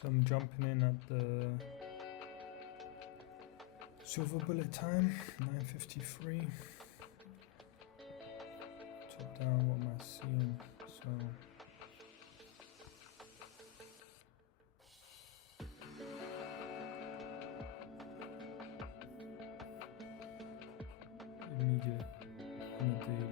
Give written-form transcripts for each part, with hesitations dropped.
So I'm jumping in at the silver bullet time, 9:53. Top down, what am I seeing? So immediate on the daily.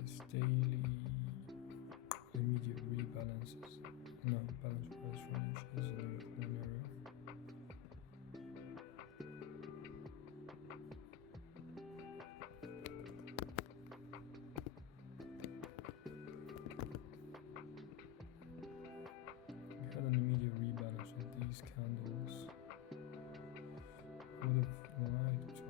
This daily immediate rebalances. No, balance price range is in one area. We had an immediate rebalance of these candles. Would have liked to.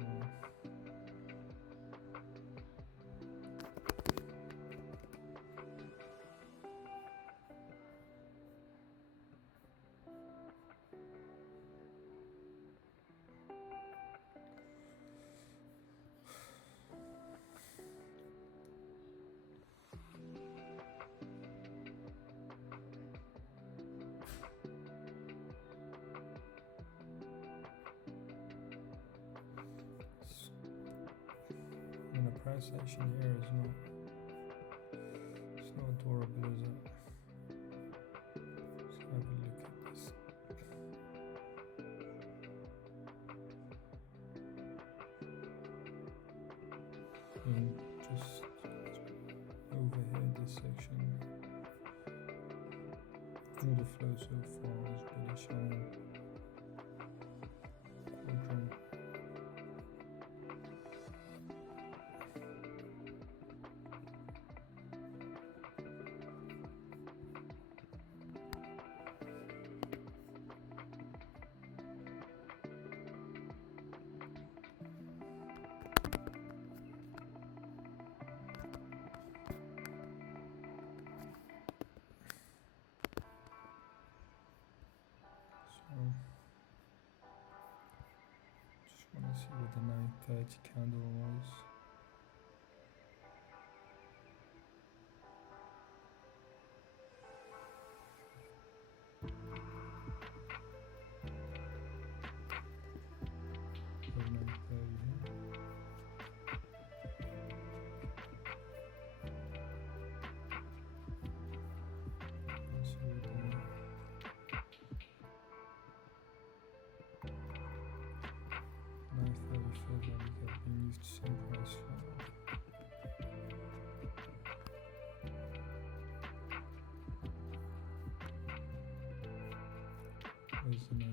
And the price action here is it's not adorable, is it? Let's have a look at this. And just over here, this section, all the flow so far is bullish on quadrant. Just want to see what the 9:30 candle was. Or 9:30 here. Let's see what the 9:30 feels like we have been used to some price fall. Where's the 9:50?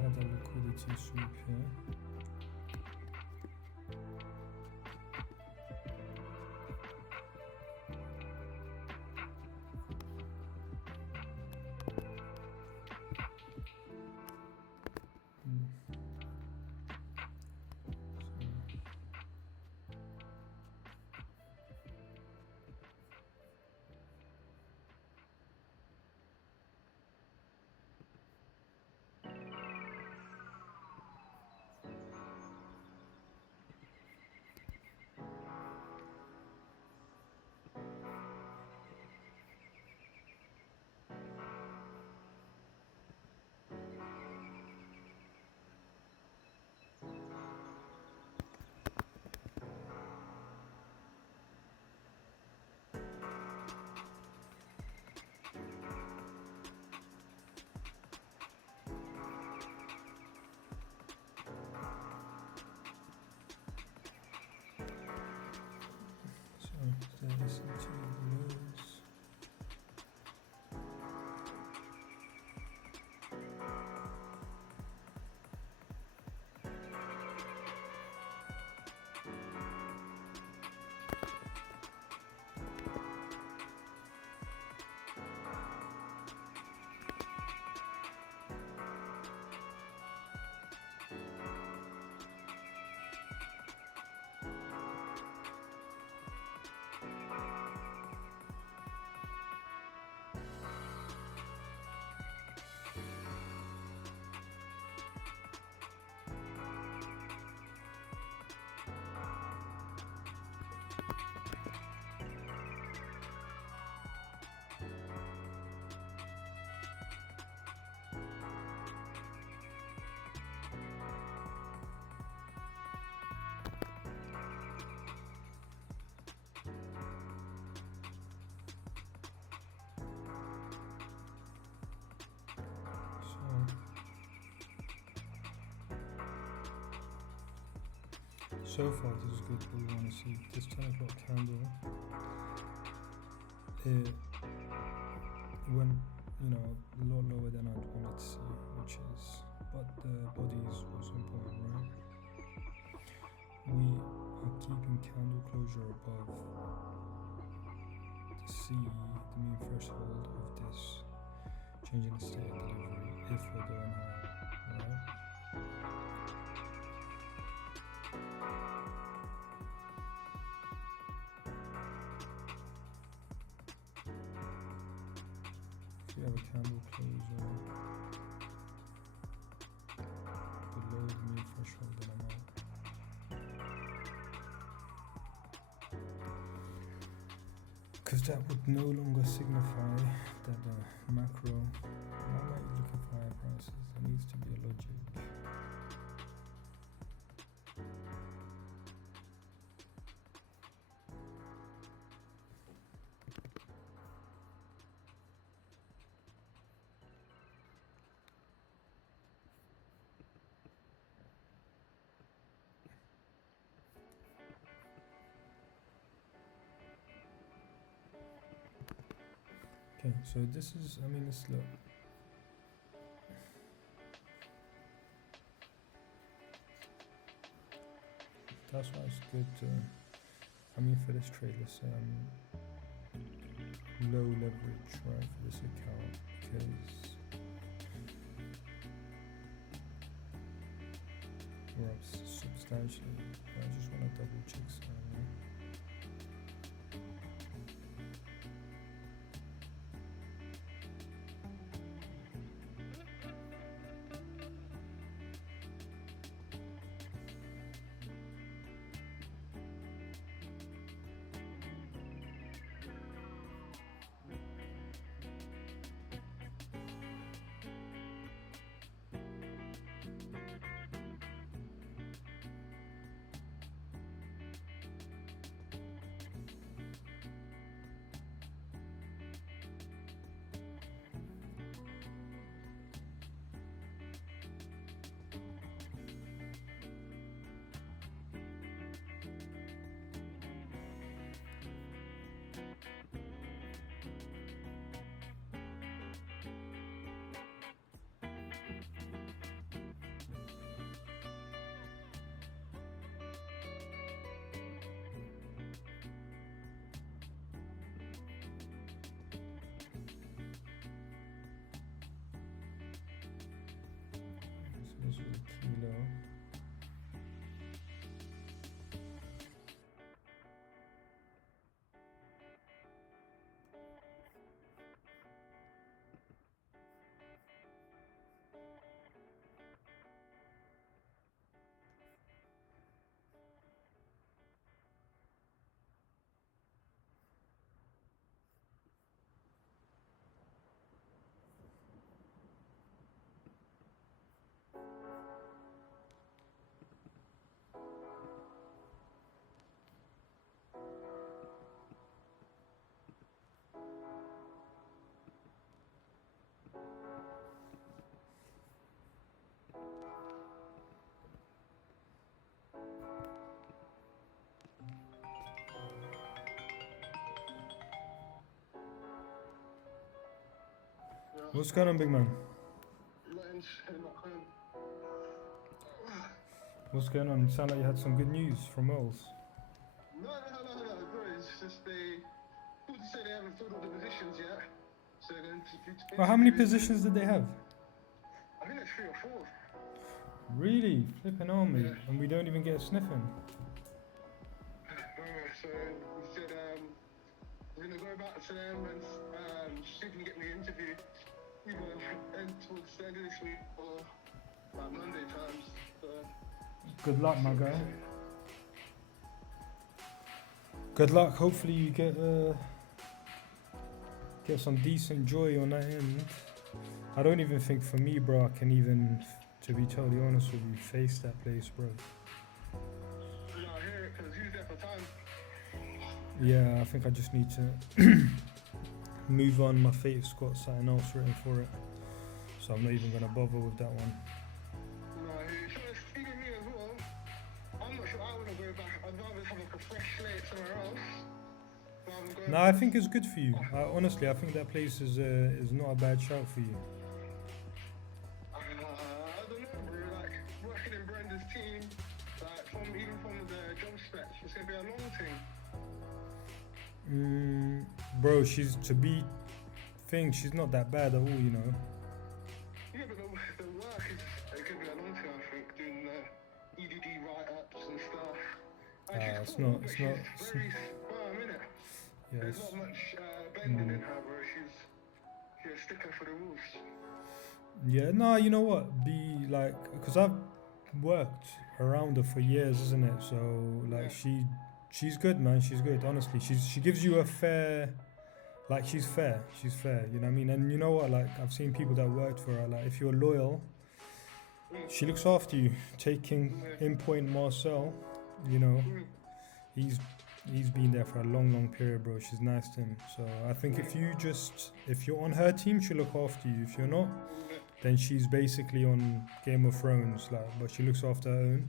add a liquidity sweep here. Listen to the news. So far this is good, what we want to see. This 10 o'clock candle, it went, a lot lower than I'd want it to see, but the body is also important, right? We are keeping candle closure above to see the mean threshold of this changing the state of delivery if we're going higher, right? We have a candle closure below the mean threshold, then I'm out. Because that would no longer signify that the macro, why am I looking for higher prices? There needs to be a logic. Okay, so this is, let's look. That's why it's good to, for this trade, let's say I'm low leverage, right, for this account, because we're up substantially. I just want to double check something. This is kilo. What's going on, big man? What's going on? You sound like you had some good news from Wales. No, bro. It's just they say they haven't filled all the positions yet. So then, Well, how many positions did they have? I think it's 3 or 4. Really? Flipping on me. Yeah. And we don't even get a sniffing. So we said we're gonna go back to them and see if we can get the interview either end towards the end of this week or Monday times. Good luck, my guy. Good luck. Hopefully you get some decent joy on that end. I don't even think for me, bro, I can even, to be totally honest with you, face that place, bro. No, I hear it because he's there for time. Yeah, I think I just need to move on. My fate's got something else written for it, so I'm not even gonna bother with that one. No, it's feeding me as well. I'm not sure I want to go back. I'd rather have like a fresh slate somewhere else. No, I think it's good for you. Honestly, I think that place is not a bad shout for you. I don't know, bro. Like working in Brenda's team, like even from the job specs, it's gonna be a long thing. Bro, she's not that bad at all, you know. Yeah, but the work is gonna be a long thing, I think, doing the EDD write-ups and stuff. It's not. She's very firm, innit? Yes. There's not much bending in her, bro. She's a sticker for the rules. Yeah, no, you know what? Because I've worked around her for years, isn't it? So like she's good, man. She's good. Honestly, she gives you a fair. Like she's fair. You know what I mean? And you know what? Like I've seen people that worked for her. Like if you're loyal, she looks after you. Taking in point Marcel, you know, he's been there for a long period, bro. She's nice to him. So I think if you're on her team, she'll look after you. If you're not, then she's basically on Game of Thrones, like, but she looks after her own,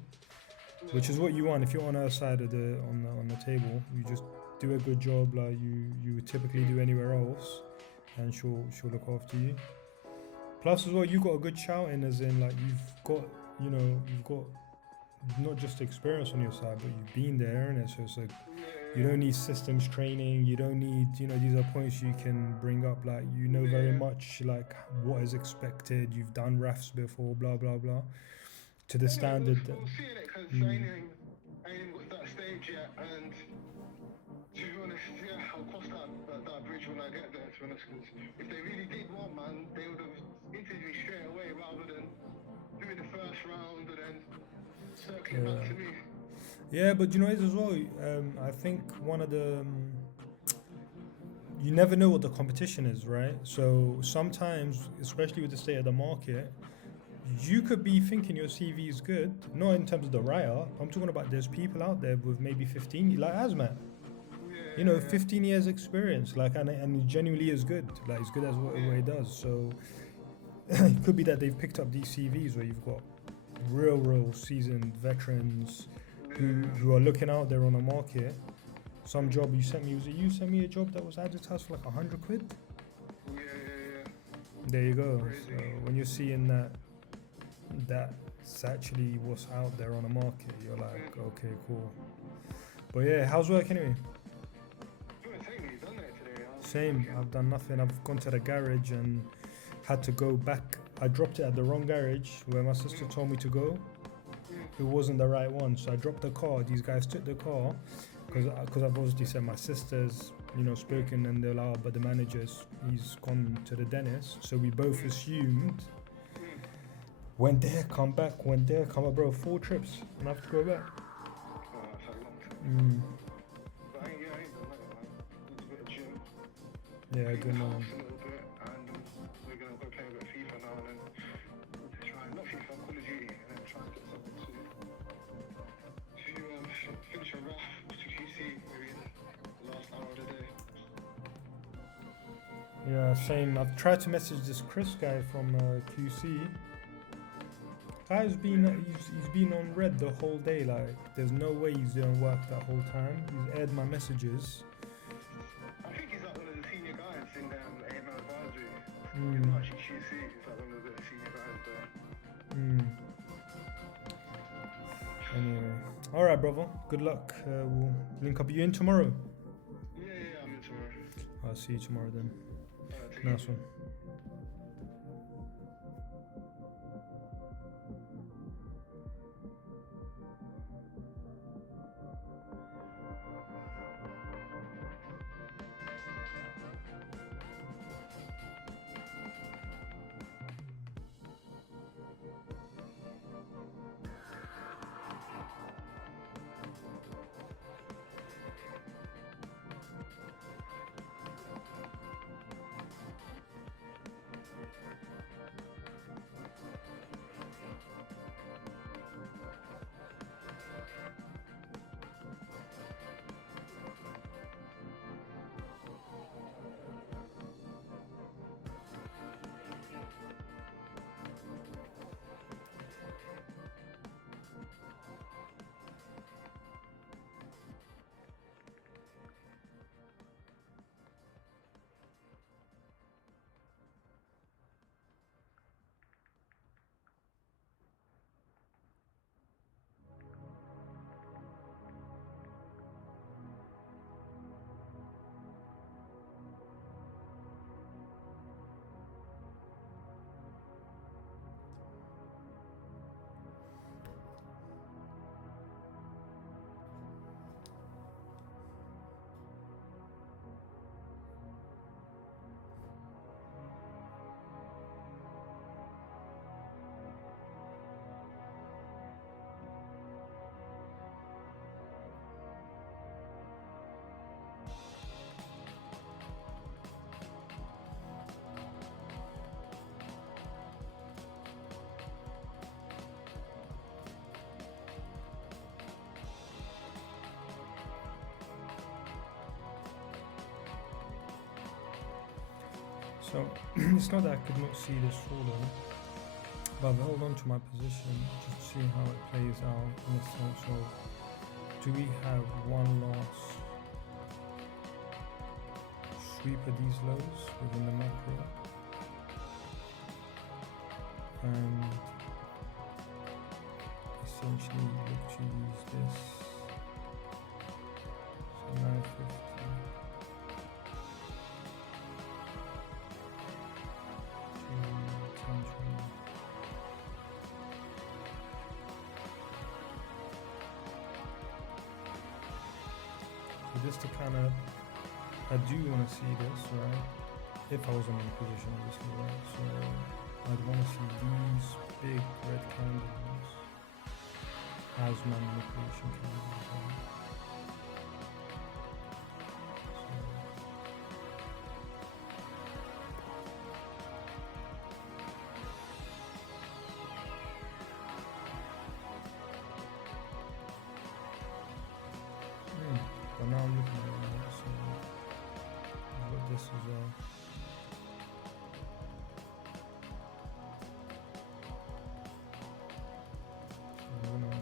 which is what you want. If you're on her side of on the table, you just do a good job, like you would typically do anywhere else, and she'll look after you. Plus, as well, you got a good shouting, as in like you've got not just experience on your side, but you've been there, and so it's like you don't need systems training. You don't need, these are points you can bring up. Like very much like what is expected. You've done refs before, blah blah blah, to the standard. We'll see it because I ain't got that stage yet, and to be honest, I'll cross that bridge when I get there. To be honest, because if they really did want, man, they would have interviewed me straight away rather than doing the first round and then circling back to me. Yeah, but it as well. I think one of the you never know what the competition is, right? So sometimes, especially with the state of the market, you could be thinking your CV is good, not in terms of the writer. I'm talking about there's people out there with maybe 15, like Azmat. 15 years experience, like, and he genuinely is good. Like, he's good as what he does. So it could be that they've picked up these CVs where you've got real seasoned veterans who are looking out there on the market. Some job you sent me, you sent me a job that was advertised for like 100 quid? Yeah. There you go. So when you're seeing that's actually what's out there on the market, you're like, okay, cool. But yeah, how's work anyway? Same, I've done nothing. I've gone to the garage and had to go back I dropped it at the wrong garage where my sister told me to go. It wasn't the right one, so I dropped the car. These guys took the car because I've obviously said my sister's, you know, spoken, and they're like, oh, but the manager's, he's gone to the dentist. So we both assumed. Went there, come back. Went there, come back, bro. 4 trips, and I have to go back. Oh, that's a long time. But I ain't done that, man. There's a bit of gym. Yeah, Clean good the man. house a little bit, and we're gonna go play a bit of FIFA now and then. Try not FIFA, Call of Duty, and then try and get something to finish a rough to QC maybe the last hour of the day. Yeah, same. I've tried to message this Chris guy from QC. Guy's he's been on red the whole day. Like, there's no way he's doing work that whole time. He's aired my messages. I think he's like one of the senior guys in AML advisory. He's Mm. not actually QC, he's like one of the senior guys there. Anyway, all right, brother. Good luck. We'll link up. You in tomorrow? Yeah, I'm in tomorrow. I'll see you tomorrow then. Take it Nice easy. one. So it's not that I could not see this falling, but I've held on to my position just to see how it plays out in the sense of, do we have one last sweep of these lows within the macro, and essentially look to use this. So 950. Just to kind of, I do want to see this, right? If I was in a position, obviously, right? So I'd want to see these big red candles as my manipulation candles, right? But now I'm looking at it, right? So I've got this as well. I'm gonna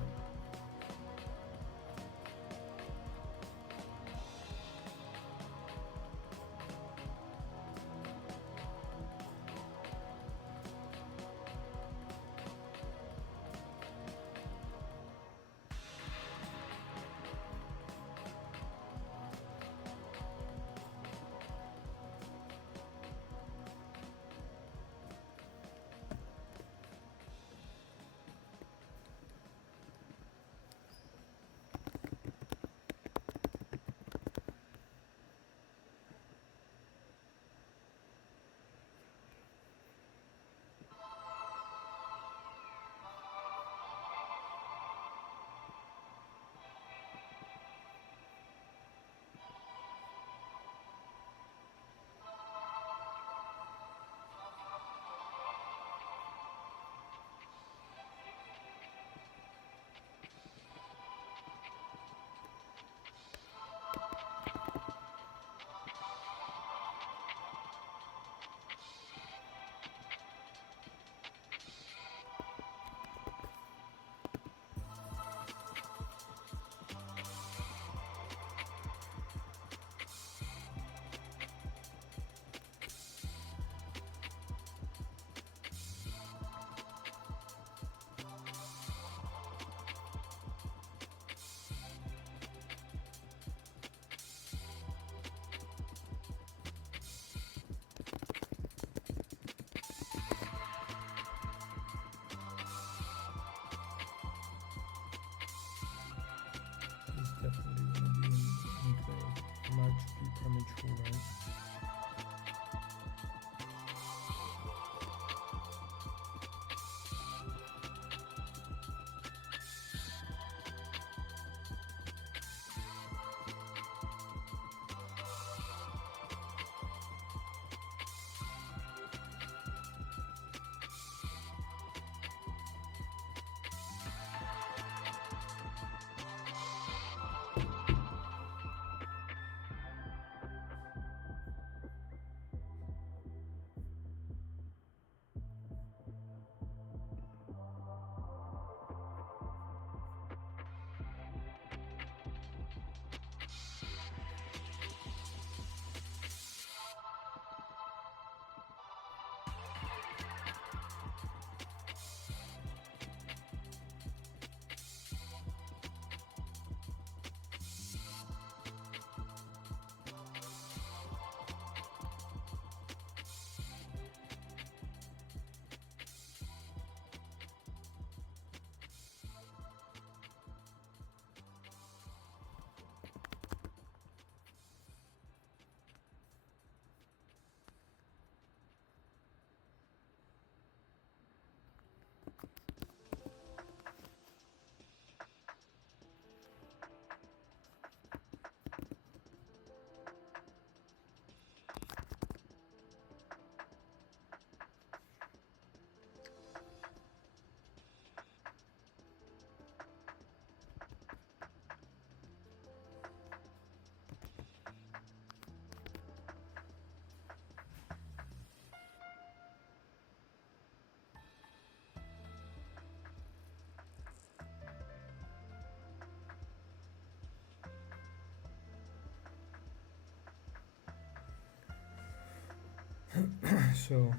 So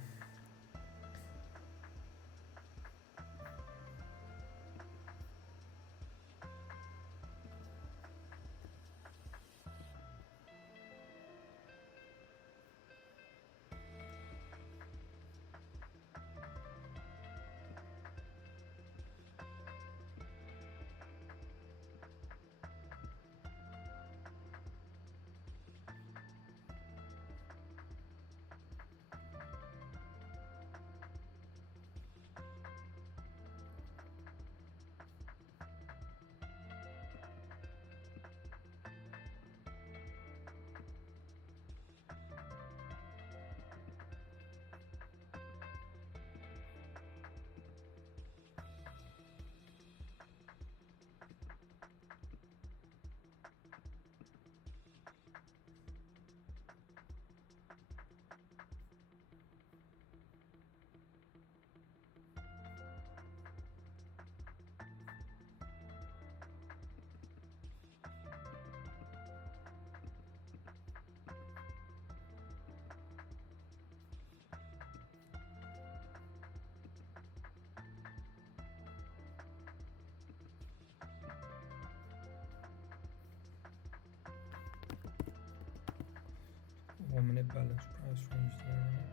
one minute balance price range there, right?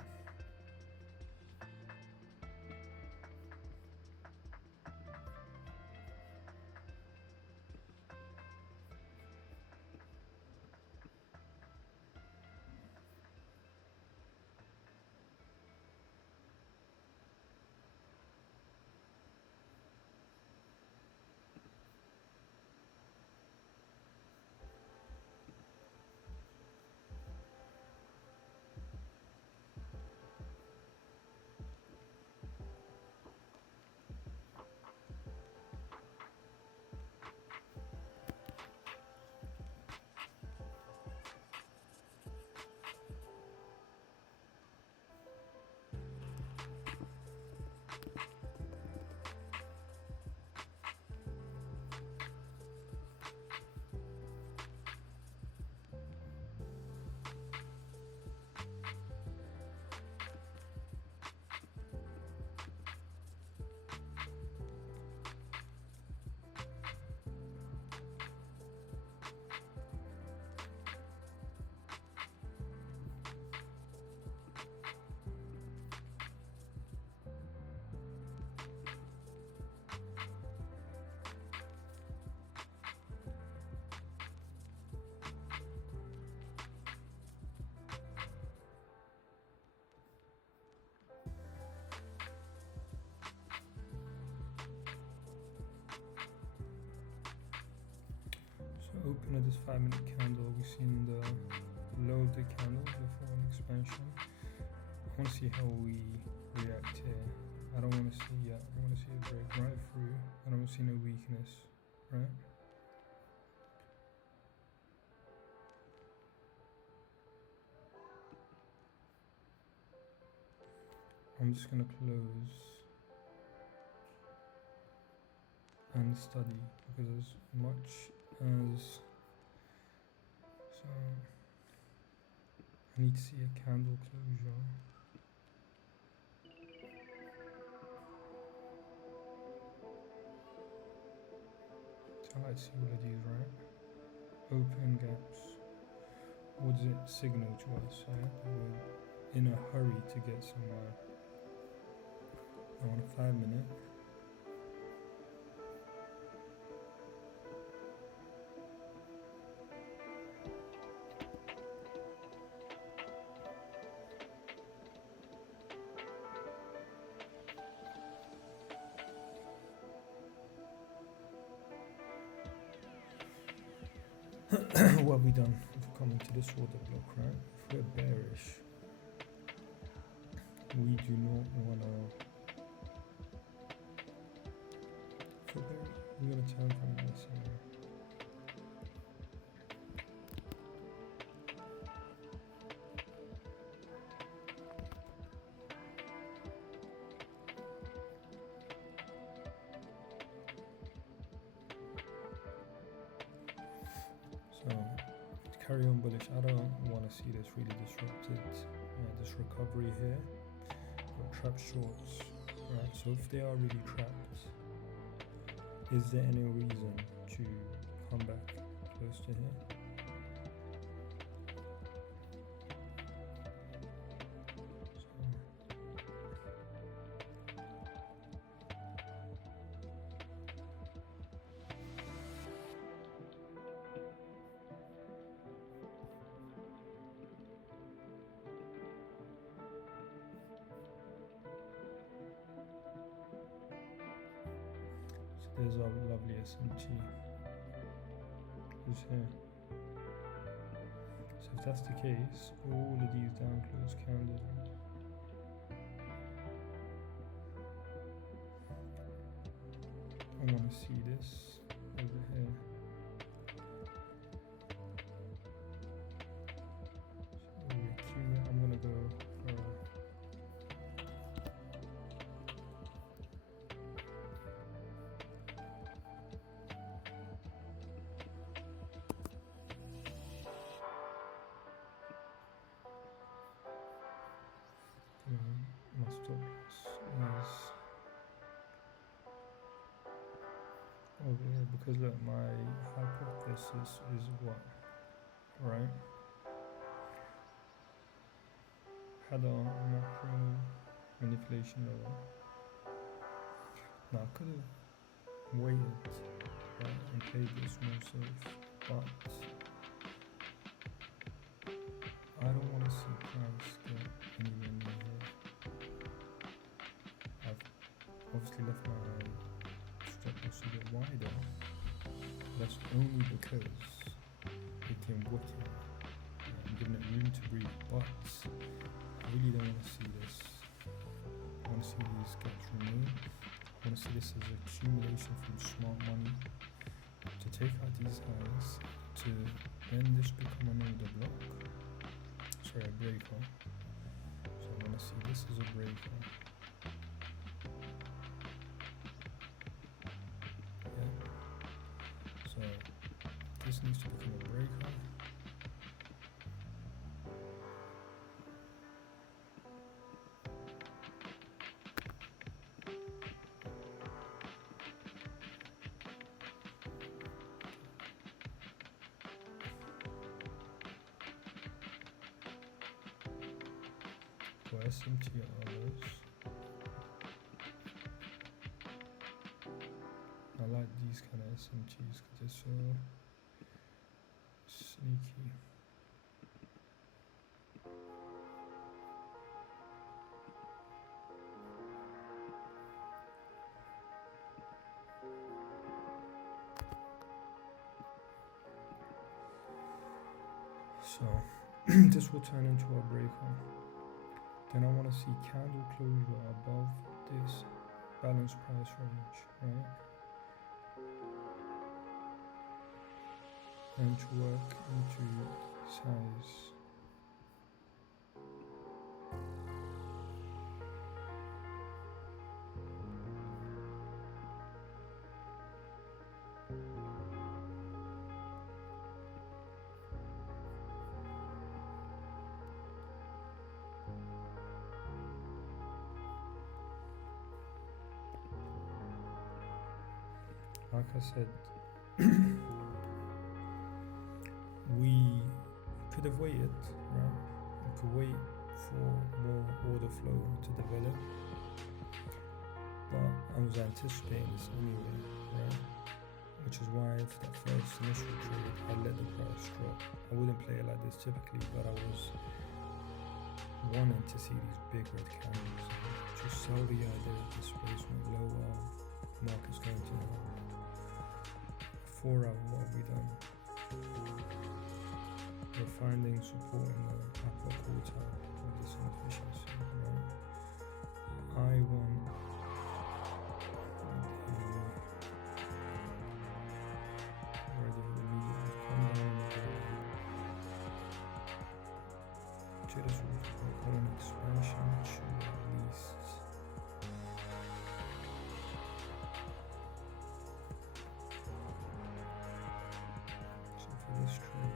So open at this 5-minute candle, we've seen the low of the candle before an expansion. I want to see how we react here. I don't want to see yet. I want to see it break right through. I don't see no weakness, right? I'm just gonna close and study because as much as so I need to see a candle closure. So I like to see all of these, right? Open gaps. What does it signal to us? Right? That we're in a hurry to get somewhere. I want a 5-minute. What have we done? We've come into this order block, right? If we're bearish, we do not want to. We're going to turn from this here. So carry on bullish. I don't want to see this really disrupted, this recovery here. Got trapped shorts, right? So if they are really trapped, is there any reason to come back close to here? There's our lovely SMT. Who's here? So if that's the case, all of these down close candles. I want to see this over here. So we accumulate. I'm gonna go for my stop loss is over here because look, my hypothesis is what, right? Had a macro manipulation level. Now I could have waited, right, and played this more safe, but I don't want to see price get anywhere near here. I've obviously left my stop loss a bit wider. That's only because it came wicked. I'm giving it room to breathe, but I really don't want to see this. I want to see these gaps remain. I want to see this as accumulation from smart money to take out these highs, to then this become an order block. Sorry, a breaker. So I want to see this as a breaker. Yeah. So this needs to become a breaker. For SMT others, I like these kind of SMTs because they're so sneaky. So this will turn into a breaker. Then I want to see candle closure above this balanced price range, right? And to work into size. Like I said, we could have waited, right? We could wait for more order flow to develop, but I was anticipating this anyway, right? Which is why for that first initial trade, I let the price drop. I wouldn't play it like this typically, but I was wanting to see these big red candles. Just sell the idea of displacement lower, market's going to 4 hour, what have we done? We're finding support in the upper quartile of this inefficiency, right? I want where the medium come down to this root. I want expansion to at least this trade,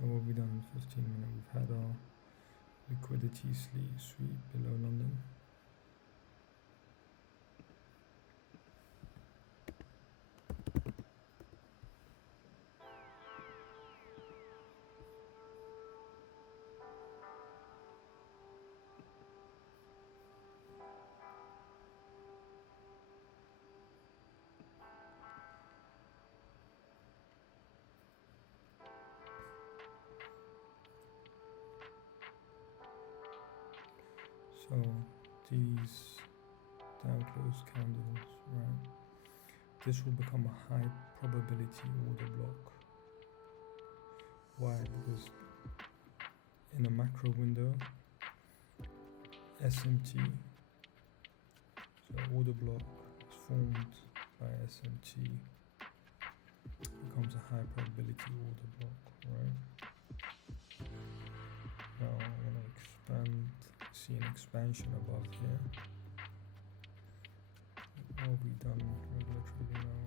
So what have we done? 15 minutes. We've had our liquidity sweep below London. So these down close candles, right? This will become a high probability order block. Why? Because in a macro window, SMT, so order block is formed by SMT, becomes a high probability order block, right? Now I'm gonna expand, see an expansion above here. What have we done regular trading now?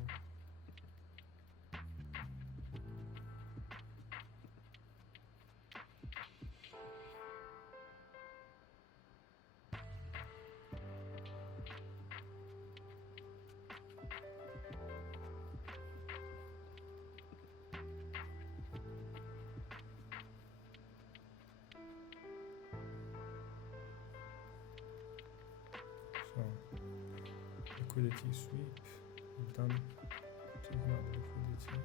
So liquidity sweep, we've done, taking out the liquidity.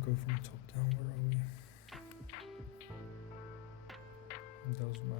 Go from top down, where are we? That was my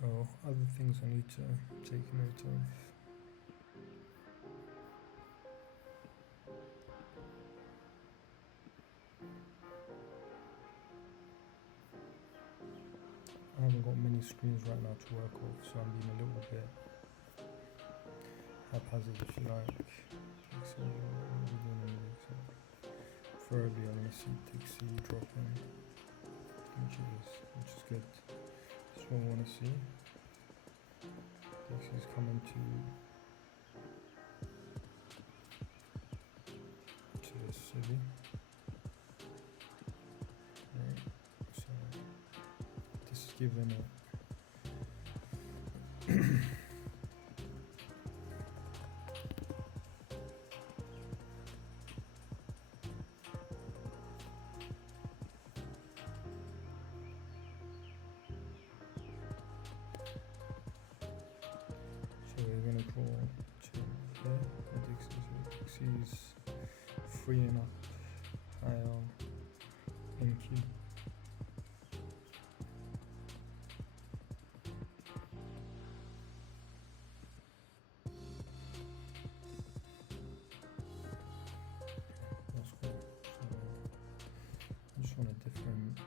So other things I need to take note of. I haven't got many screens right now to work off, so I'm being a little bit haphazard, if you like. So what are we doing in the week? So preferably I'm gonna see Dixie drop in, which is good. That's what I want to see. Dixie's coming to this city. Right. So this is given it. So we're gonna draw to here. Dixie's freeing up higher in Q. That's cool. So I just want a different.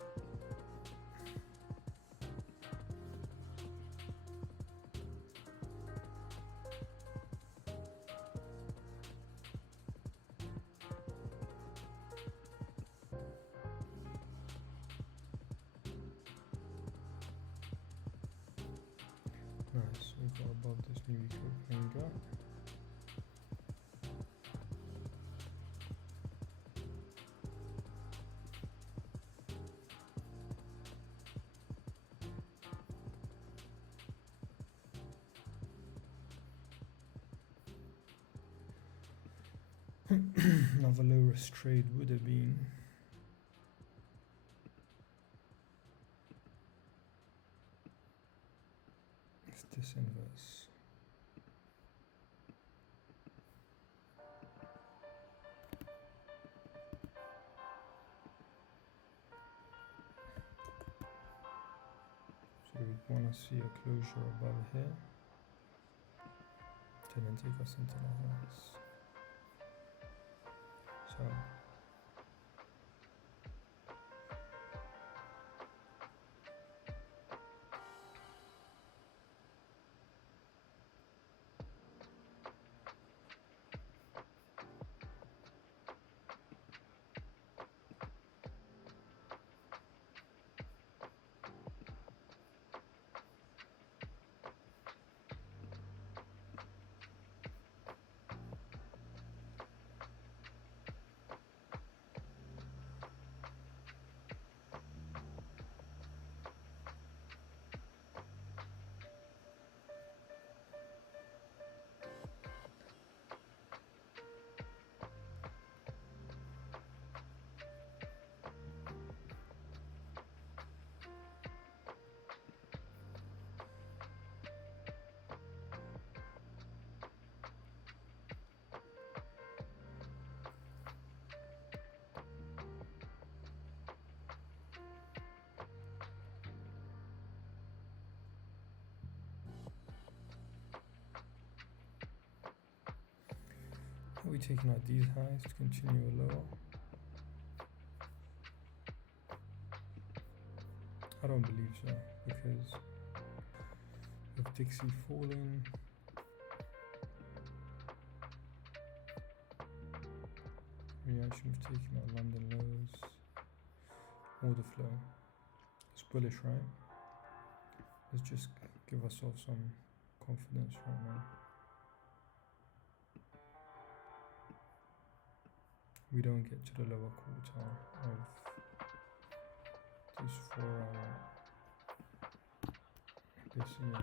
Nice, we got above this new finger. Another low risk trade would have been if this inverse. So we'd want to see a closure above here to then take us into the highs. So are we taking out these highs to continue lower? I don't believe so, because with Dixie falling, reaction of taking out London lows, order flow. It's bullish, right? Let's just give ourselves some confidence right now. We don't get to the lower quartile of this 4 hour this year.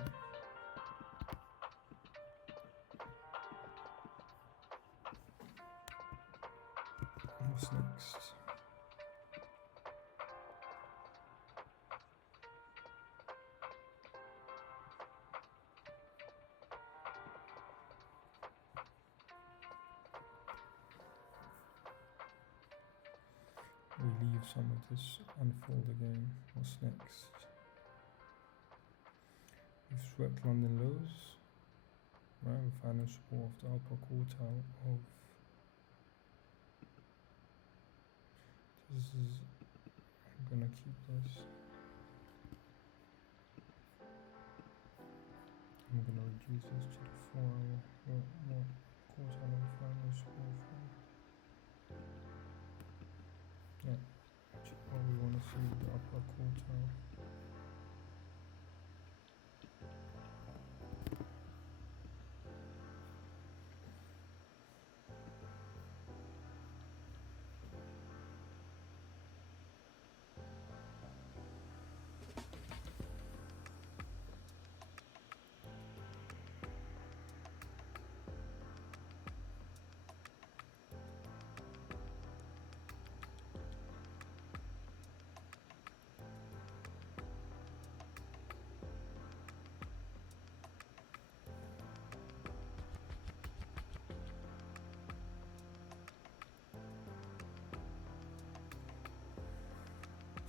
What's next? We leave some of this unfold again. What's next? We've swept London lows. Right, we found a support of the upper quartile of this is I'm gonna keep this. I'm gonna reduce this to the 4 hour. What quartile we found a support from? Yeah, what we wanna see the upper quartile.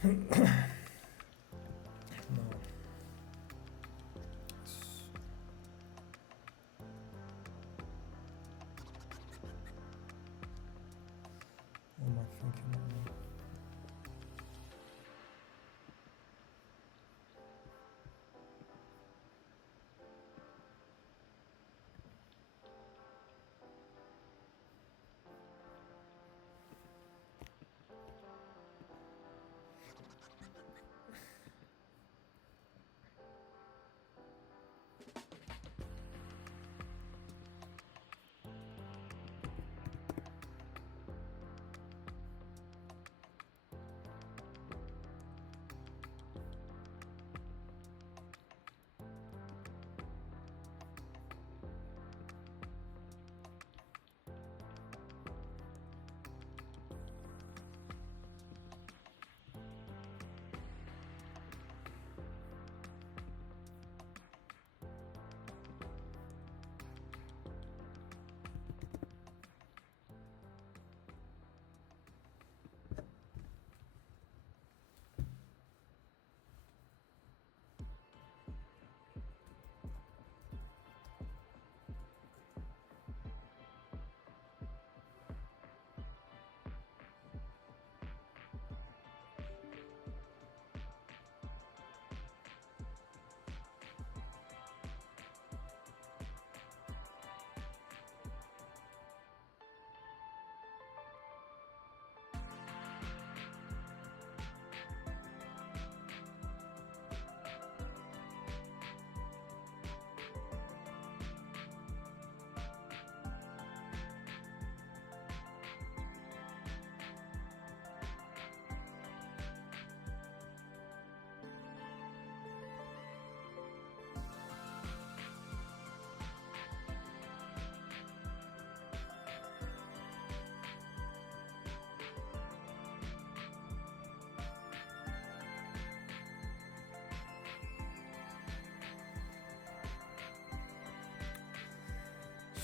No. What am I thinking right now?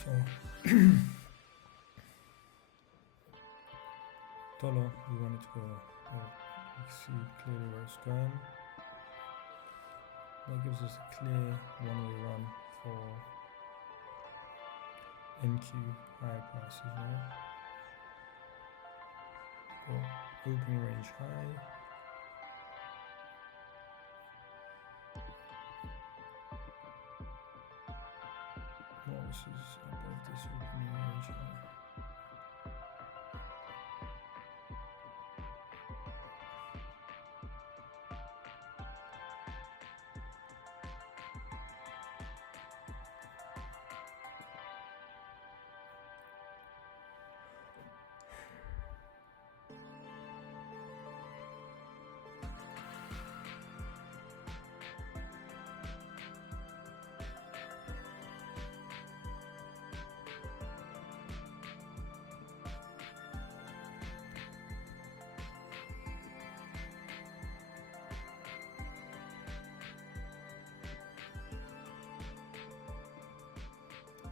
So dollar, we want it to go, well, you can see clearly where it's going. That gives us a clear one-way run for NQ higher prices, right? Got opening range high. What else is above this opening range high?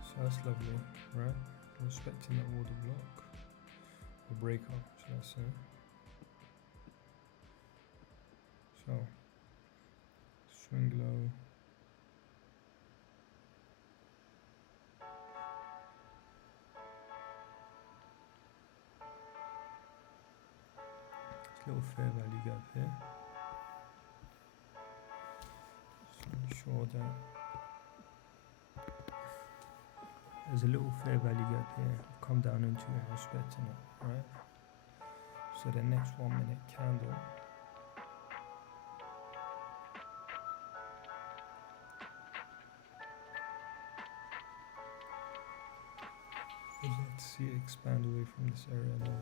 So that's lovely, right? Respecting the order block, or breakout, should I say. So, swing low. Little fair value gap here. Just make sure that there's a little fair value gap here. I've come down into it, respecting it, right? So the next 1 minute candle let's see it expand away from this area now.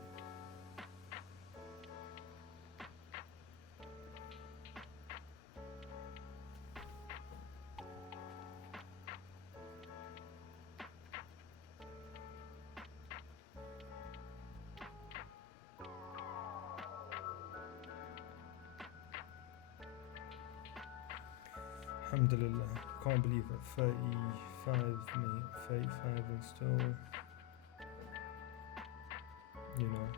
Alhamdulillah, can't believe it. 35, mate, 35 and still, you know,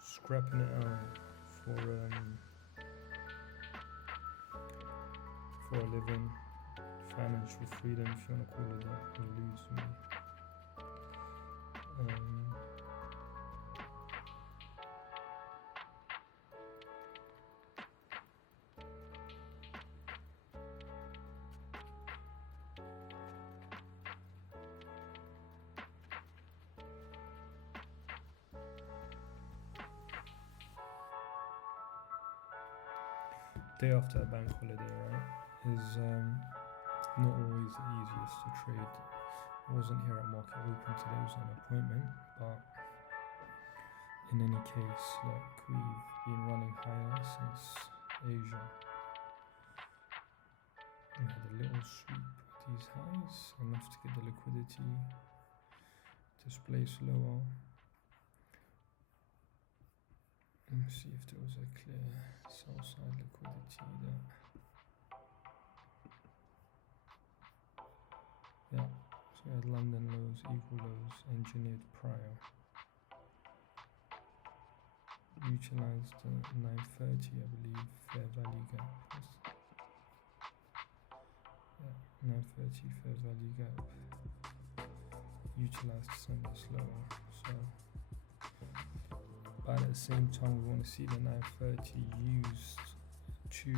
scrapping it out for a living, financial freedom, if you want to call it that, eludes me. Day after a bank holiday, right, is not always the easiest to trade. I wasn't here at market open today, it was an appointment, but in any case, look, we've been running higher since Asia. We had a little sweep at these highs, enough to get the liquidity, displace lower. Let me see if there was a clear sell side liquidity there. Yeah, so we had London lows, equal lows, engineered prior. Utilized the 930, I believe, fair value gap. Yeah, 930 fair value gap. Utilized to send this lower. So, but at the same time, we want to see the 930 used to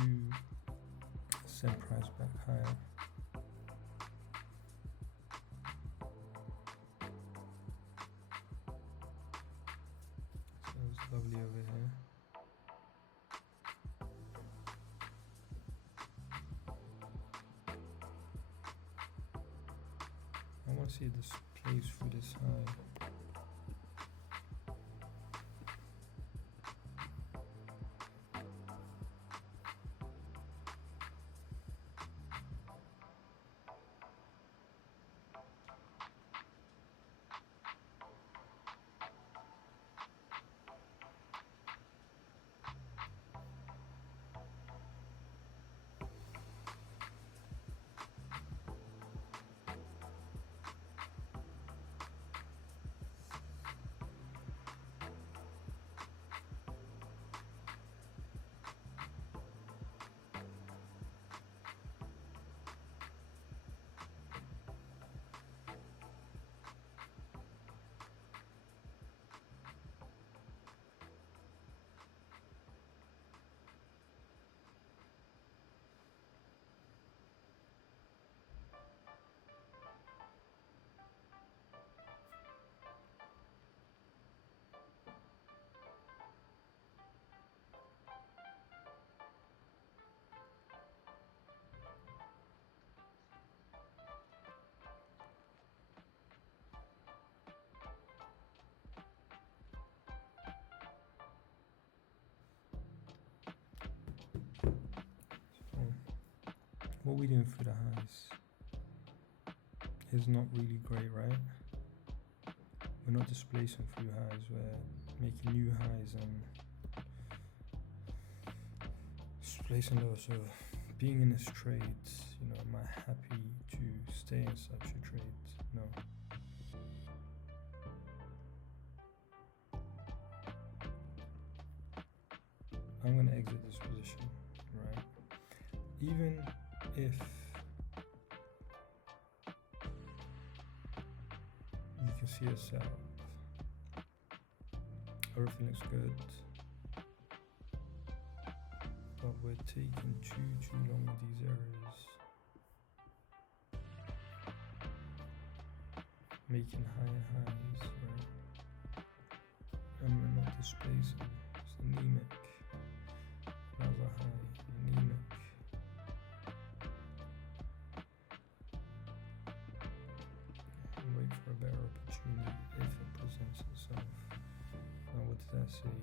send price back higher. So it's lovely over here. I want to see this plays through this high. what we're doing through the highs is not really great, right? We're not displacing through highs, we're making new highs and displacing lows. So being in this trade, am I happy to stay in such a trade? No. I'm going to exit this position, right? Even if you can see a setup, everything looks good, but we're taking too long with these areas, making higher highs, right? And we're not displacing. It's anemic. Another high, anemic. And wait for a better opportunity if it presents itself. Now, what did I say?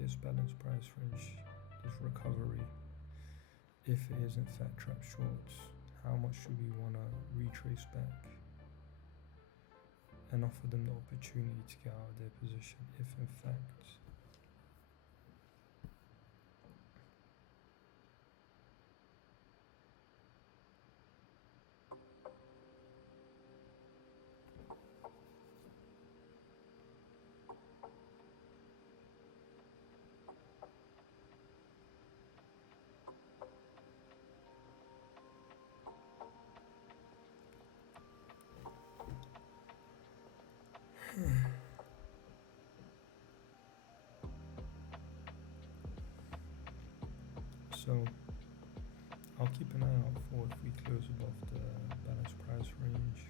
This balanced price range, this recovery, if it is in fact trap shorts, how much should we want to retrace back and offer them the opportunity to get out of their position if in fact so I'll keep an eye out for if we close above the balanced price range.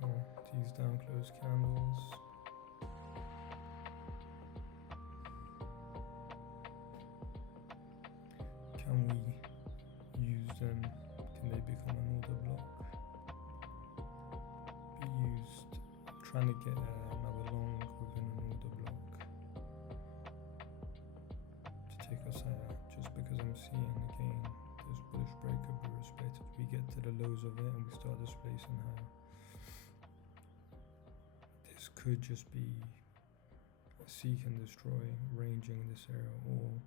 So these down close candles. Can we use them? Can they become an order block? Be used. Trying to get another long within an order block to take us higher. Just because I'm seeing again this bullish breaker be respected. We get to the lows of it and we start displacing higher. This could just be seek and destroy, ranging in this area, or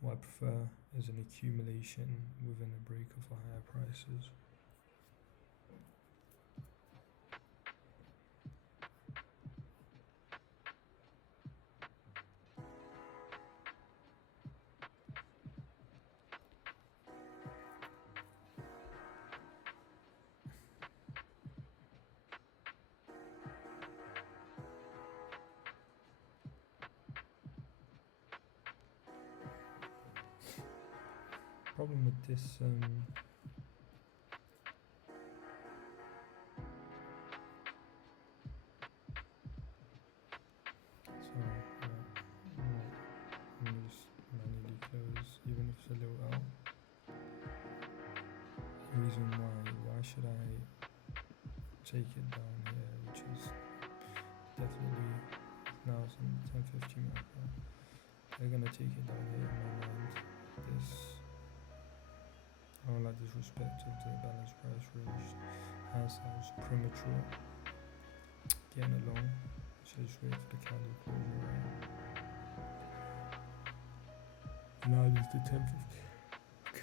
what I prefer is an accumulation within a breaker for higher prices. Problem with this so I'm just manually close even if it's a little out. The reason why should I take it down here, which is definitely now some 10-15 macro. They're gonna take it down here in my mind. I don't like disrespect of the balanced price range. As I was premature getting along, so just wait for the candle closure, right? Now it is the 10th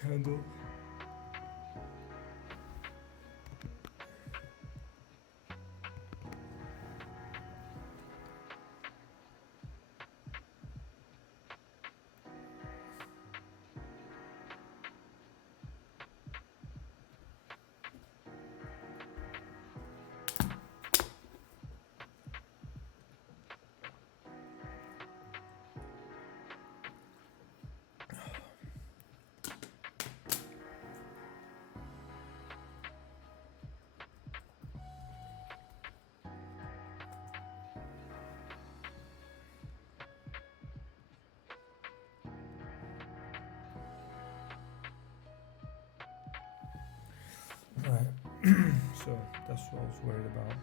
candle. So that's what I was worried about.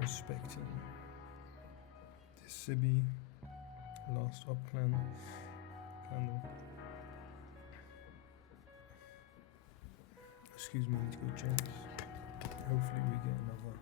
Respecting the Sibi last up candle. Excuse me, let's go check. Hopefully we get another.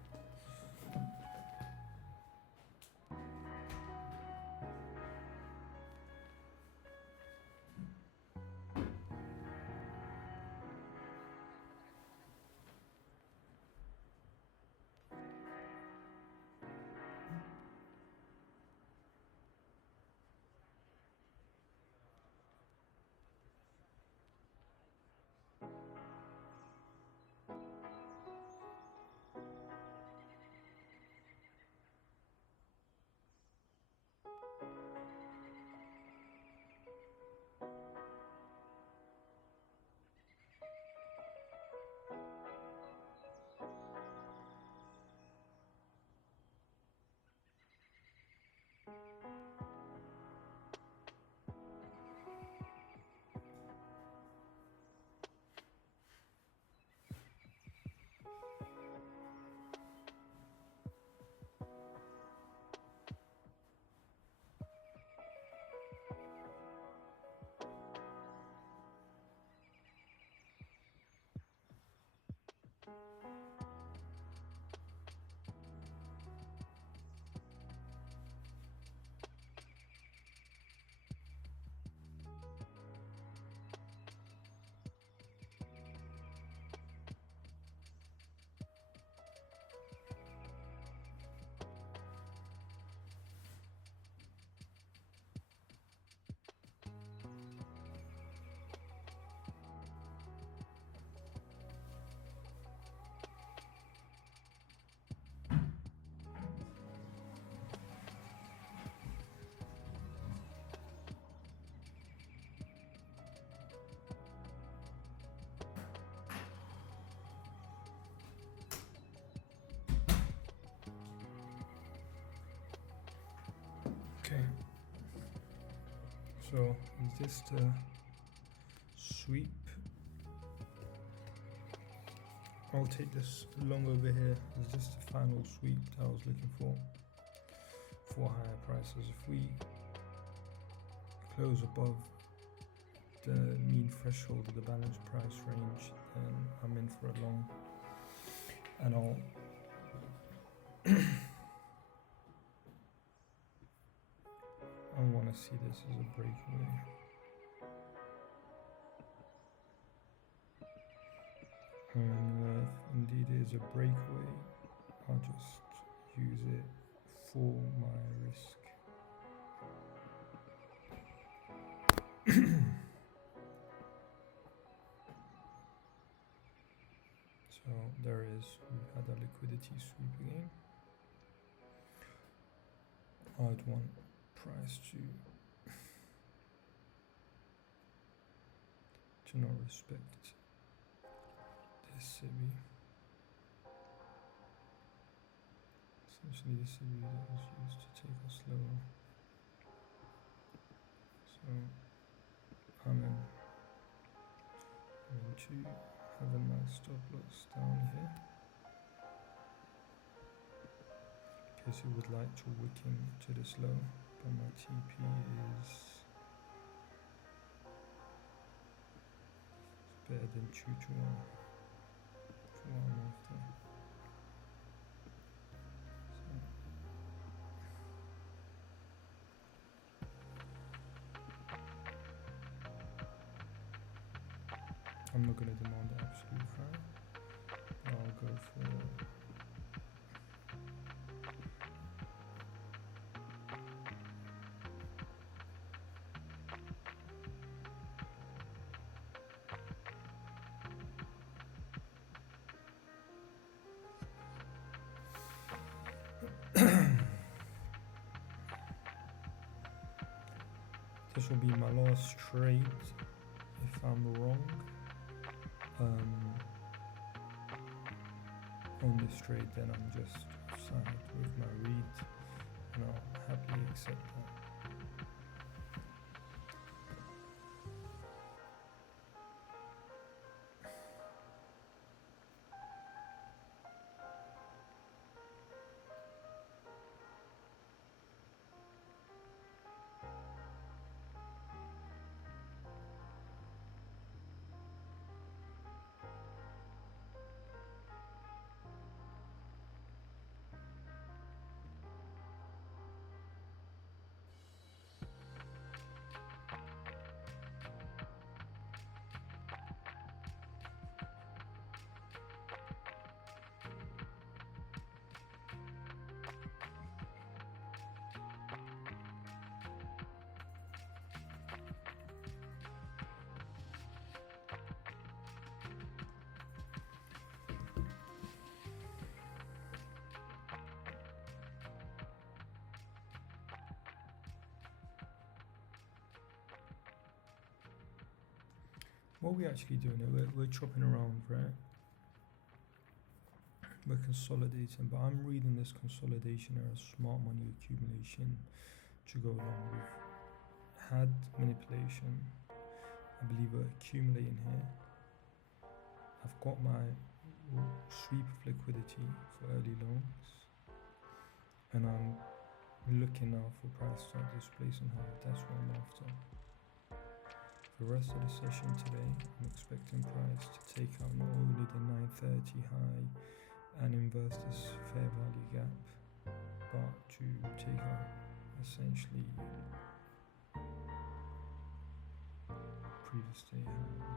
Okay. So is this the sweep? I'll take this long over here. Is this the final sweep that I was looking for higher prices? If we close above the mean threshold of the balanced price range, then I'm in for a long, and I want to see this as a breakaway. And if indeed it is a breakaway, I'll just use it for my risk. So there is, we've had a liquidity sweep again. I'd want price to not respect this SIBI. Essentially the SIBI that was used to take us lower. So I'm in to have a nice stop loss down here. In case you would like to wick into this low, but my TP is better than 2 to 1 for what I'm after. I'm not going to demand the absolute high, but I'll go for this will be my last trade if I'm wrong on this trade, then I'm just offside with my read and I'll happily accept that. what we actually doing it, we're chopping around, right? We're consolidating, but I'm reading this consolidation as smart money accumulation to go along with had manipulation. I believe we're accumulating here. I've got my sweep of liquidity for early loans, and I'm looking now for price to start displacing higher. That's what I'm after. For the rest of the session today, I'm expecting price to take out not only the 930 high and inverse this fair value gap, but to take out essentially previous day high.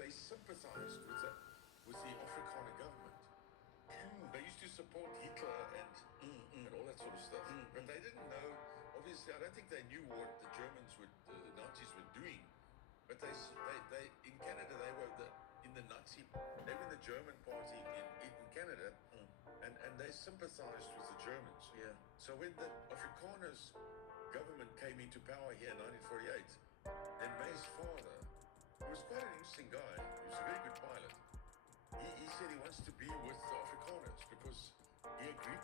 They sympathized with the Afrikaner government. They used to support Hitler and all that sort of stuff. But they didn't know, obviously, I don't think they knew what the Germans would, the Nazis were doing. But they in Canada, they were in the Nazi, they were in the German party in Canada, and they sympathized with the Germans. Yeah. So when the Afrikaners government came into power here in 1948, then May's father, he was quite an interesting guy. He was a very good pilot. He said he wants to be with the Afrikaners because he agreed.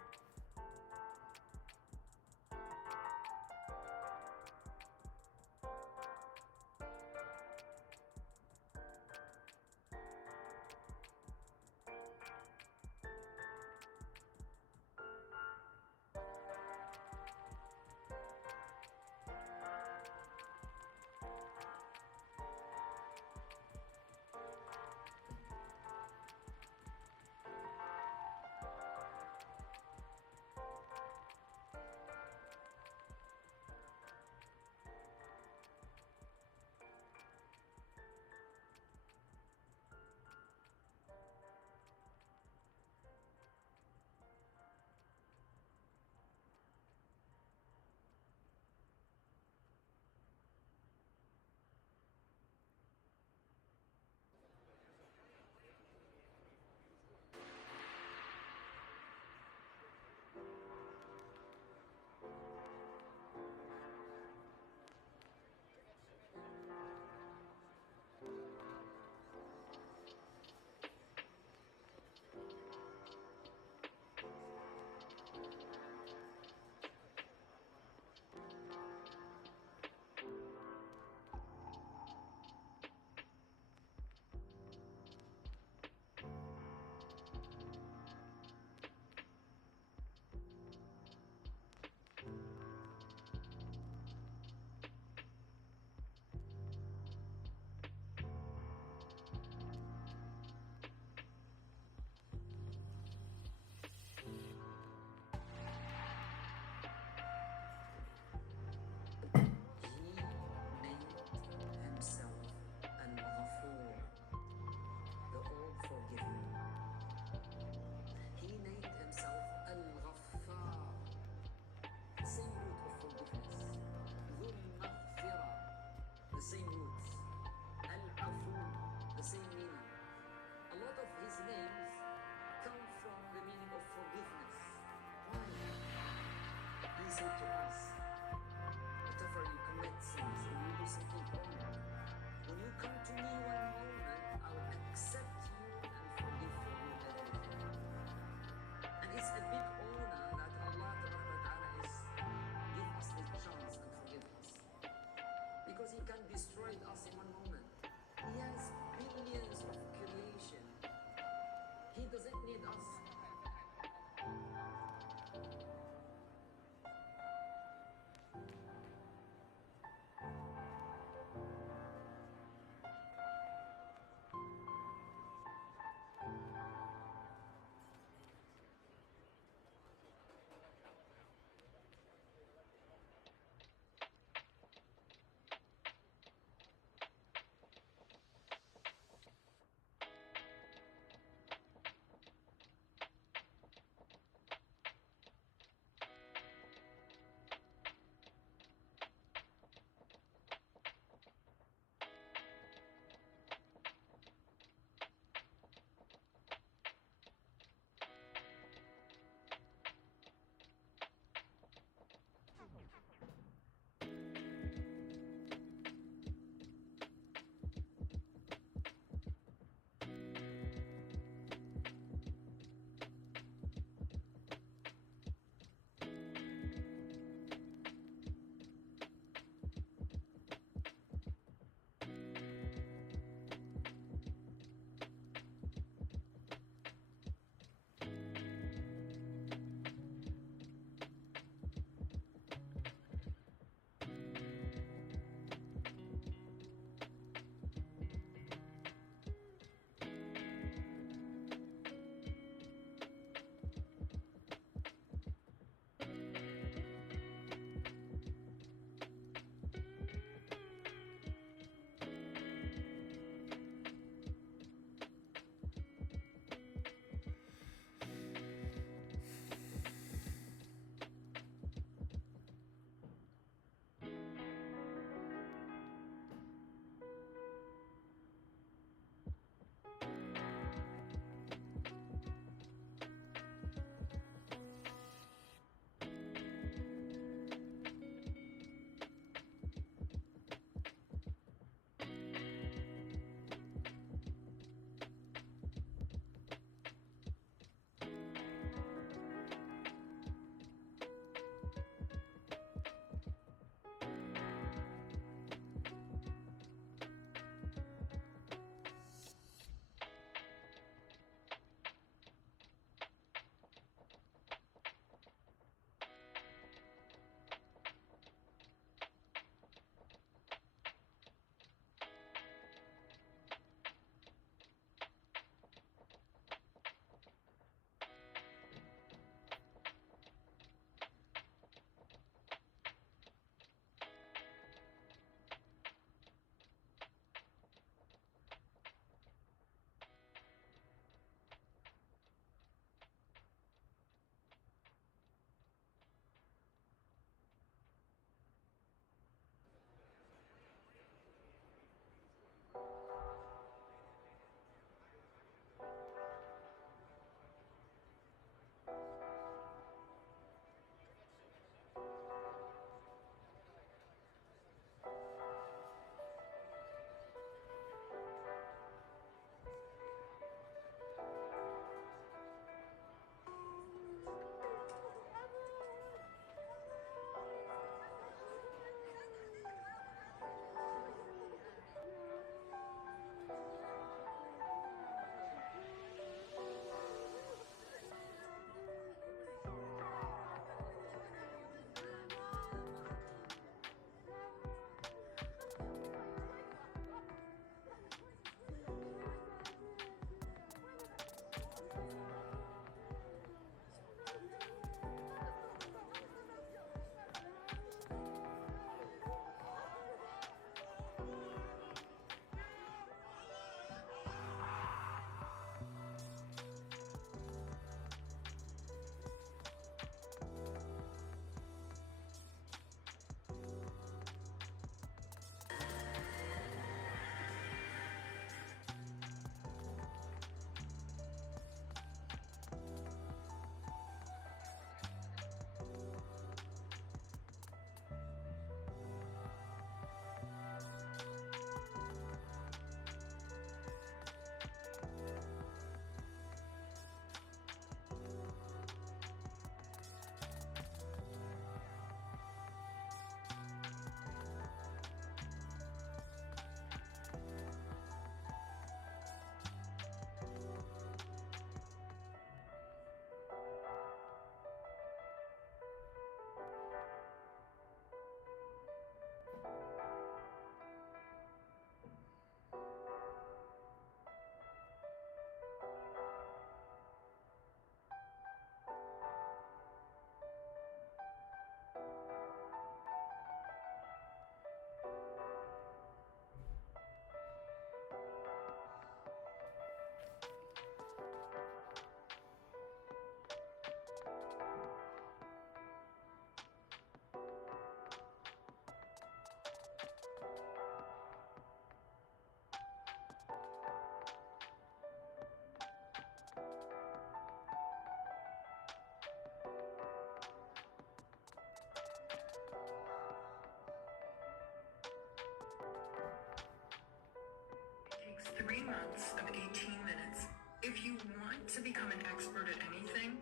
months of 18 minutes. If you want to become an expert at anything,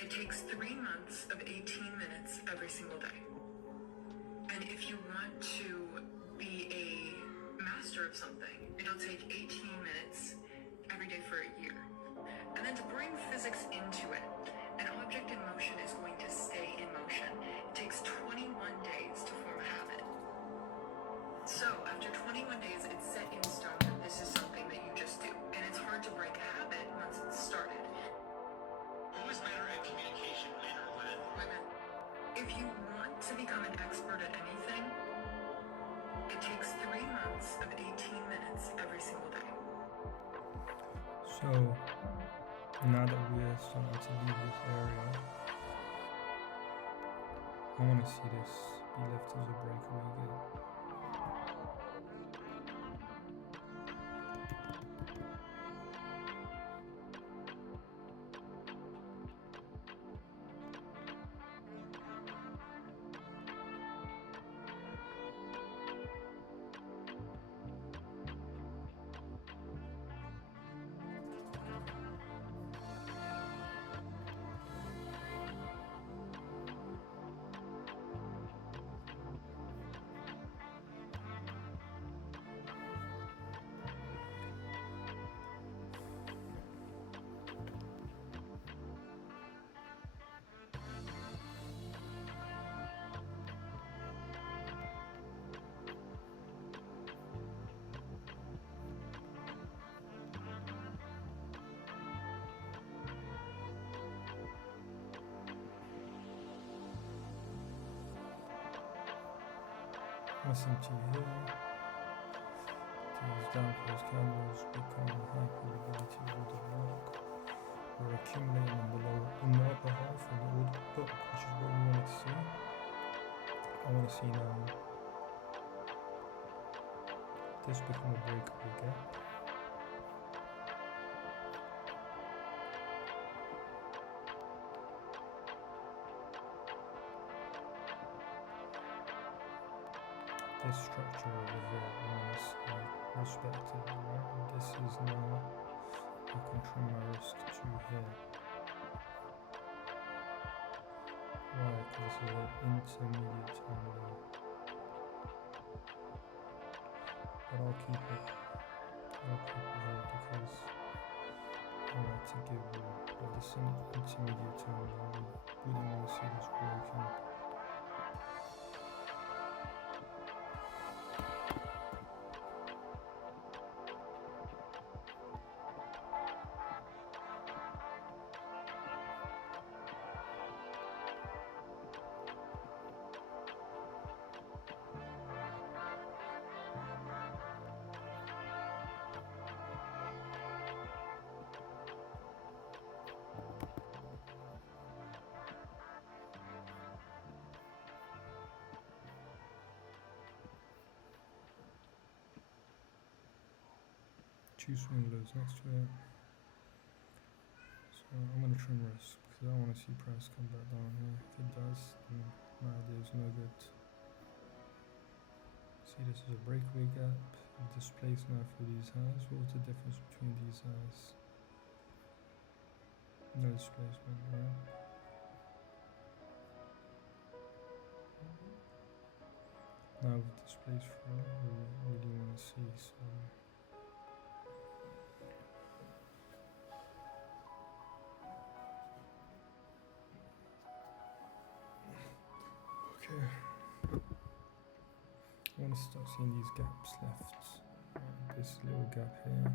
it takes 3 months of 18 minutes every single day. And if you want to be a master of something, it'll take 18 minutes every day for a year. And then to bring physics into it, an object in motion is going to stay in motion. It takes 21 days to form a habit. So after 21 days, it's set in stone that this is something that you just do. And it's hard to break a habit once it's started. Who is better at communication, men or women? Women. If you want to become an expert at anything, it takes 3 months of 18 minutes every single day. So now that we're starting to leave this area, I want to see this be left as a breakaway gate. Listen to here. These dark closed candles become high probability ordered work. We're accumulating them below in the upper half of the ordered book, which is what we wanted to see. I want to see now this become a breakaway gap. This structure over here, I want to see respected, right? This is now, I can trim my wrist to here. Why? Because this is an intermediate time low. But I'll keep it here because I like to give this intermediate time low. We don't want to see this broken. Two swing lows next to it. So I'm going to trim risk because I want to see price come back down here. If it does, then my idea is no good. See, this is a breakaway gap. Displaced now through these highs. What was the difference between these highs? No displacement, right? Now with displaced through, we really want to see some. I want to start seeing these gaps left. This little gap here.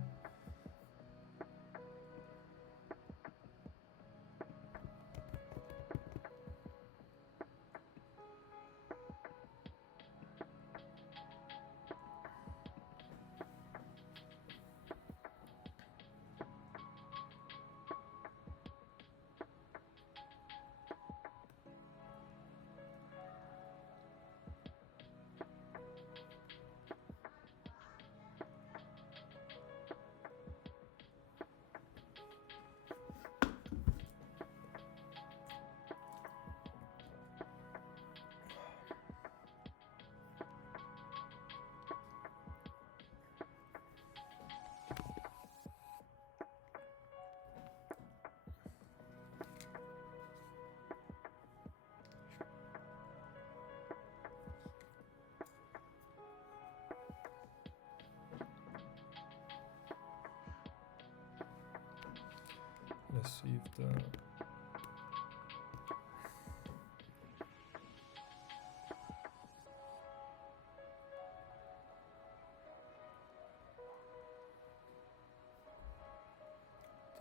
let's see if the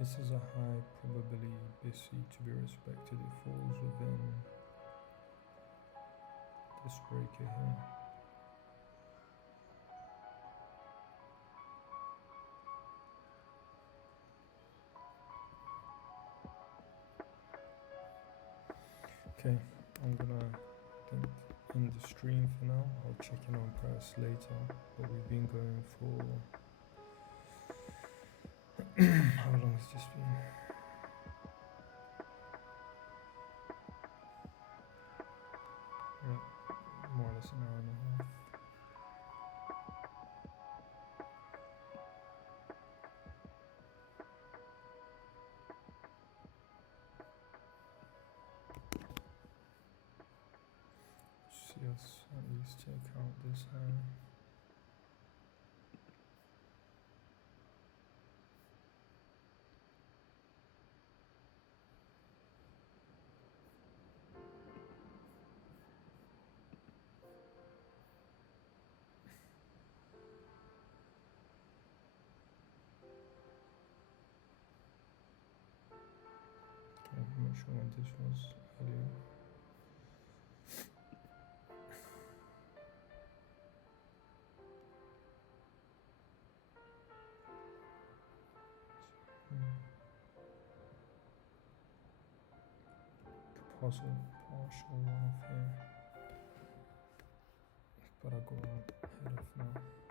this is a high probability BC to be respected. It falls within this breaker here. Okay, I'm gonna end the stream for now. I'll check in on price later, but we've been going for how long has this been? Yeah, more or less an hour and a half. See us at least check out this high. Okay, I'm not sure when this was earlier. Partial one off here, but I got ahead of now.